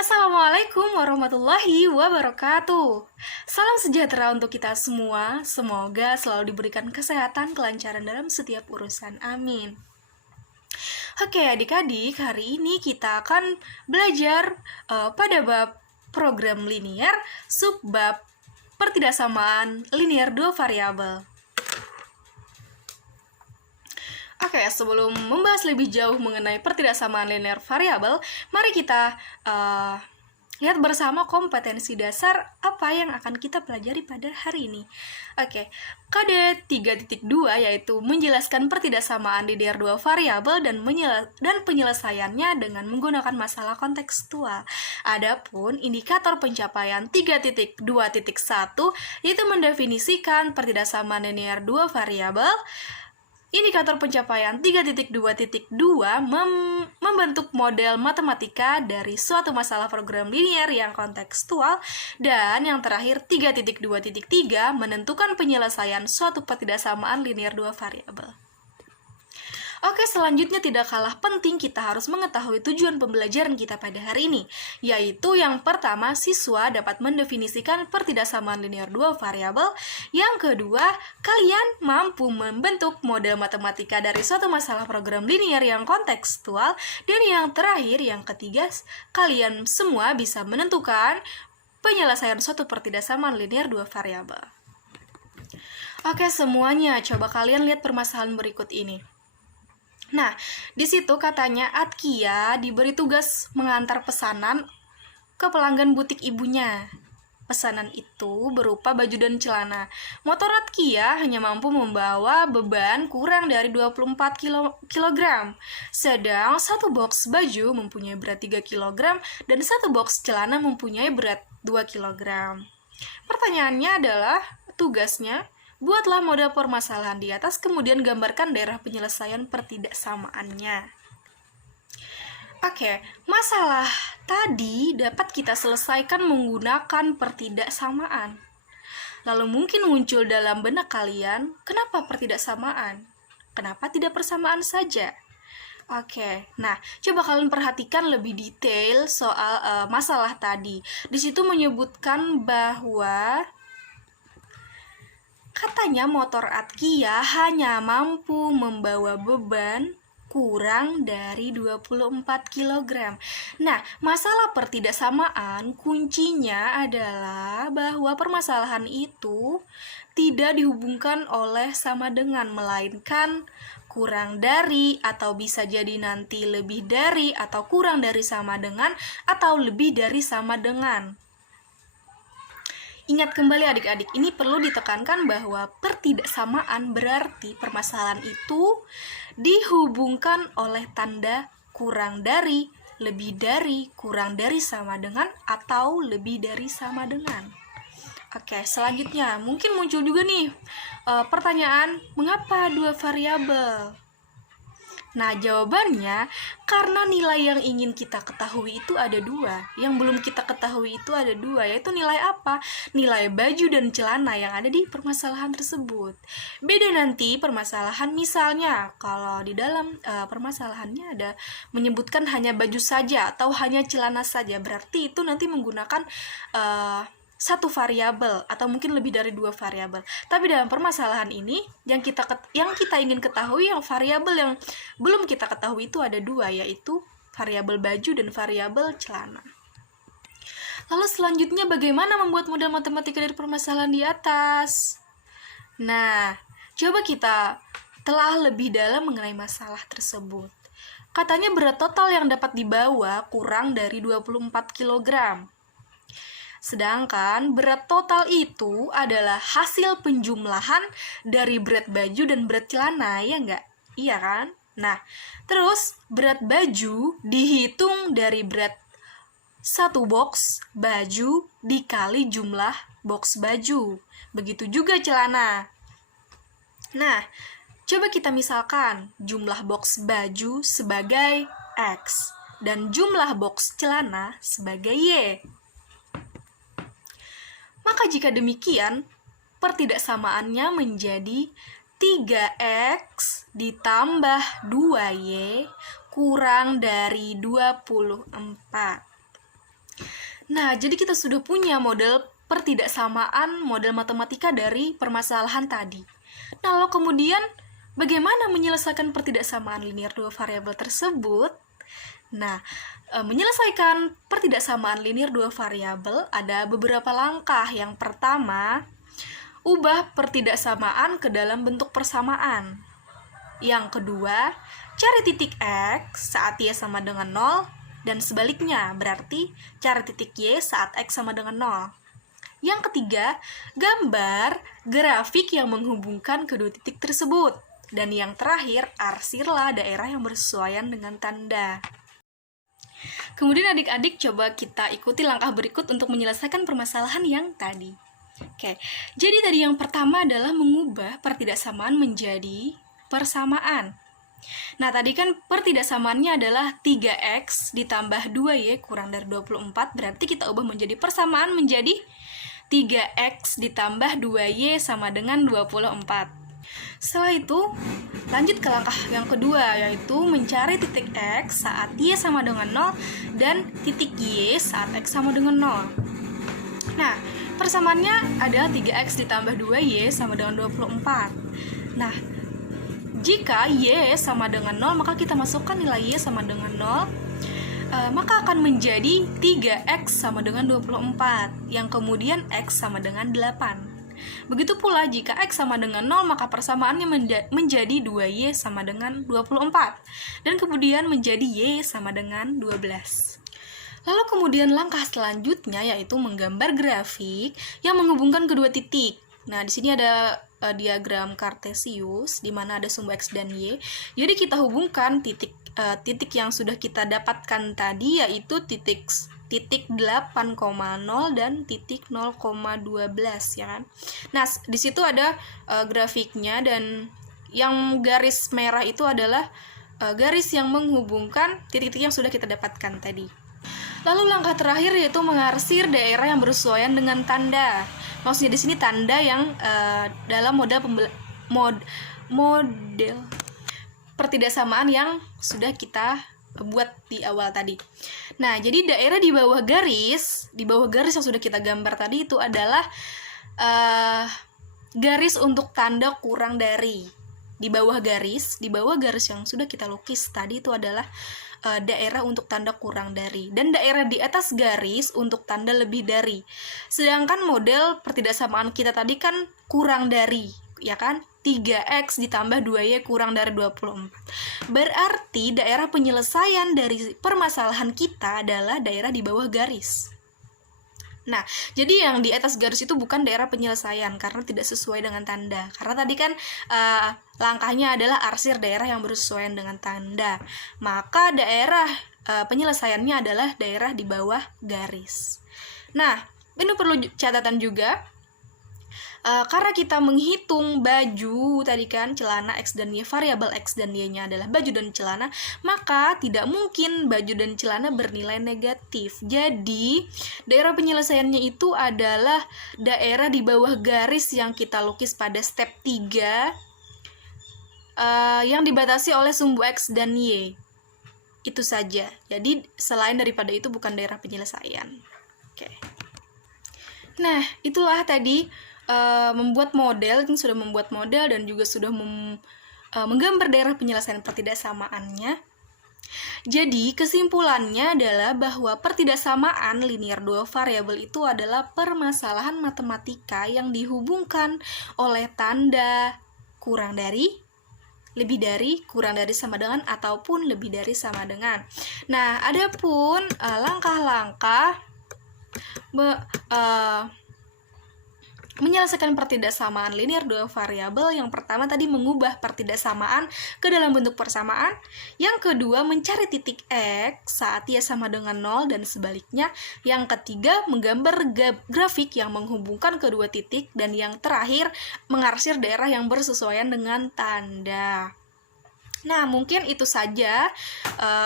Assalamualaikum warahmatullahi wabarakatuh. Salam sejahtera untuk kita semua. Semoga selalu diberikan kesehatan, kelancaran dalam setiap urusan. Amin. Oke, adik-adik, hari ini kita akan belajar pada bab program linier, subbab pertidaksamaan linier dua variabel. Oke, sebelum membahas lebih jauh mengenai pertidaksamaan linear variabel, mari kita lihat bersama kompetensi dasar apa yang akan kita pelajari pada hari ini. Oke, KD 3.2 yaitu menjelaskan pertidaksamaan linear dua variabel dan penyelesaiannya dengan menggunakan masalah kontekstual. Adapun indikator pencapaian 3.2.1 yaitu mendefinisikan pertidaksamaan linear dua variabel. Indikator pencapaian 3.2.2 membentuk model matematika dari suatu masalah program linier yang kontekstual, dan yang terakhir 3.2.3 menentukan penyelesaian suatu pertidaksamaan linier dua variabel. Oke, selanjutnya tidak kalah penting kita harus mengetahui tujuan pembelajaran kita pada hari ini, yaitu yang pertama, siswa dapat mendefinisikan pertidaksamaan linier dua variabel. Yang kedua, kalian mampu membentuk model matematika dari suatu masalah program linier yang kontekstual. Dan yang terakhir, yang ketiga, kalian semua bisa menentukan penyelesaian suatu pertidaksamaan linier dua variabel. Oke, semuanya, coba kalian lihat permasalahan berikut ini. Nah, di situ katanya Atkia diberi tugas mengantar pesanan ke pelanggan butik ibunya. Pesanan itu berupa baju dan celana. Motor Atkia hanya mampu membawa beban kurang dari 24 kg. Sedang satu box baju mempunyai berat 3 kg dan satu box celana mempunyai berat 2 kg. Pertanyaannya adalah tugasnya, buatlah model permasalahan di atas, kemudian gambarkan daerah penyelesaian pertidaksamaannya. Oke, masalah tadi dapat kita selesaikan menggunakan pertidaksamaan. Lalu mungkin muncul dalam benak kalian, kenapa pertidaksamaan? Kenapa tidak persamaan saja? Oke, nah coba kalian perhatikan lebih detail soal masalah tadi. Di situ menyebutkan bahwa katanya motor Atkia hanya mampu membawa beban kurang dari 24 kg. Nah, masalah pertidaksamaan kuncinya adalah bahwa permasalahan itu tidak dihubungkan oleh sama dengan, melainkan kurang dari, atau bisa jadi nanti lebih dari, atau kurang dari sama dengan, atau lebih dari sama dengan. Ingat kembali adik-adik, ini perlu ditekankan bahwa pertidaksamaan berarti permasalahan itu dihubungkan oleh tanda kurang dari, lebih dari, kurang dari sama dengan, atau lebih dari sama dengan. Oke, selanjutnya mungkin muncul juga nih pertanyaan, mengapa dua variabel? Nah, jawabannya karena nilai yang ingin kita ketahui itu ada dua. Yang belum kita ketahui itu ada dua, yaitu nilai apa? Nilai baju dan celana yang ada di permasalahan tersebut. Beda nanti permasalahan, misalnya kalau di dalam permasalahannya ada menyebutkan hanya baju saja atau hanya celana saja, berarti itu nanti menggunakan satu variabel atau mungkin lebih dari dua variabel. Tapi dalam permasalahan ini yang kita ingin ketahui, yang variabel yang belum kita ketahui itu ada dua, yaitu variabel baju dan variabel celana. Lalu selanjutnya bagaimana membuat model matematika dari permasalahan di atas? Nah, coba kita telah lebih dalam mengenai masalah tersebut. Katanya berat total yang dapat dibawa kurang dari 24 kg. Sedangkan berat total itu adalah hasil penjumlahan dari berat baju dan berat celana, ya enggak? Iya kan? Nah, terus berat baju dihitung dari berat satu box baju dikali jumlah box baju. Begitu juga celana. Nah, coba kita misalkan jumlah box baju sebagai X dan jumlah box celana sebagai Y. Maka jika demikian, pertidaksamaannya menjadi 3X ditambah 2Y kurang dari 24. Nah, jadi kita sudah punya model pertidaksamaan, model matematika dari permasalahan tadi. Nah, lalu kemudian bagaimana menyelesaikan pertidaksamaan linear dua variabel tersebut? Nah, menyelesaikan pertidaksamaan linear dua variabel ada beberapa langkah. Yang pertama, ubah pertidaksamaan ke dalam bentuk persamaan. Yang kedua, cari titik X saat Y sama dengan 0 dan sebaliknya, berarti cari titik Y saat X sama dengan 0. Yang ketiga, gambar grafik yang menghubungkan kedua titik tersebut. Dan yang terakhir, arsirlah daerah yang bersesuaian dengan tanda. Kemudian adik-adik coba kita ikuti langkah berikut untuk menyelesaikan permasalahan yang tadi. Oke, jadi tadi yang pertama adalah mengubah pertidaksamaan menjadi persamaan. Nah, tadi kan pertidaksamaannya adalah 3X ditambah 2Y kurang dari 24, berarti kita ubah menjadi persamaan menjadi 3X ditambah 2Y sama dengan 24. Setelah itu, lanjut ke langkah yang kedua, yaitu mencari titik X saat Y sama dengan 0 dan titik Y saat X sama dengan 0. Nah, persamaannya adalah 3X ditambah 2Y sama dengan 24. Nah, jika Y sama dengan 0, maka kita masukkan nilai Y sama dengan 0, maka akan menjadi 3X sama dengan 24, yang kemudian X sama dengan 8. Begitu pula jika X sama dengan 0, maka persamaannya menjadi 2Y sama dengan 24, dan kemudian menjadi Y sama dengan 12. Lalu kemudian langkah selanjutnya yaitu menggambar grafik yang menghubungkan kedua titik. Nah, di sini ada diagram Kartesius di mana ada sumbu X dan Y. Jadi kita hubungkan titik yang sudah kita dapatkan tadi, yaitu titik 8,0 dan titik 0,12, ya kan. Nah, di situ ada grafiknya, dan yang garis merah itu adalah garis yang menghubungkan titik-titik yang sudah kita dapatkan tadi. Lalu langkah terakhir yaitu mengarsir daerah yang bersesuaian dengan tanda. Maksudnya di sini tanda yang dalam model pertidaksamaan yang sudah kita buat di awal tadi. Nah, jadi daerah di bawah garis yang sudah kita gambar tadi itu adalah garis untuk tanda kurang dari. Di bawah garis yang sudah kita lukis tadi itu adalah daerah untuk tanda kurang dari, dan daerah di atas garis untuk tanda lebih dari. Sedangkan model pertidaksamaan kita tadi kan kurang dari, ya kan? 3X ditambah 2Y kurang dari 24. Berarti daerah penyelesaian dari permasalahan kita adalah daerah di bawah garis. Nah, jadi yang di atas garis itu bukan daerah penyelesaian karena tidak sesuai dengan tanda. Karena tadi kan langkahnya adalah arsir daerah yang bersesuaian dengan tanda. Maka daerah penyelesaiannya adalah daerah di bawah garis. Nah, ini perlu catatan juga. Karena kita menghitung baju tadi kan, celana X dan Y, variabel X dan Y-nya adalah baju dan celana, maka tidak mungkin baju dan celana bernilai negatif. Jadi daerah penyelesaiannya itu adalah daerah di bawah garis yang kita lukis pada step 3 yang dibatasi oleh sumbu X dan Y. Itu saja. Jadi selain daripada itu bukan daerah penyelesaian. Oke. Nah, itulah tadi membuat model, ini sudah membuat model dan juga sudah menggambar daerah penyelesaian pertidaksamaannya. Jadi kesimpulannya adalah bahwa pertidaksamaan linear dua variabel itu adalah permasalahan matematika yang dihubungkan oleh tanda kurang dari, lebih dari, kurang dari, sama dengan, ataupun lebih dari sama dengan. Nah, adapun langkah-langkah menyelesaikan pertidaksamaan linear dua variabel, yang pertama tadi mengubah pertidaksamaan ke dalam bentuk persamaan, yang kedua mencari titik X saat Y sama dengan 0 dan sebaliknya, yang ketiga menggambar grafik yang menghubungkan kedua titik, dan yang terakhir mengarsir daerah yang bersesuaian dengan tanda. Nah, mungkin itu saja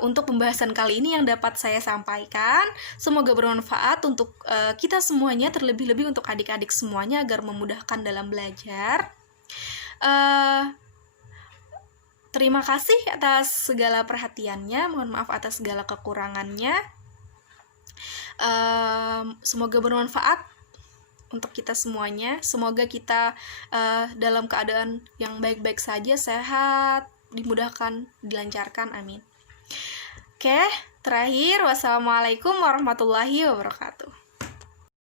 untuk pembahasan kali ini yang dapat saya sampaikan. Semoga bermanfaat untuk kita semuanya, terlebih-lebih untuk adik-adik semuanya agar memudahkan dalam belajar. Terima kasih atas segala perhatiannya, mohon maaf atas segala kekurangannya. Semoga bermanfaat untuk kita semuanya. Semoga kita dalam keadaan yang baik-baik saja, sehat, dimudahkan, dilancarkan, amin. Oke, terakhir, wassalamualaikum warahmatullahi wabarakatuh.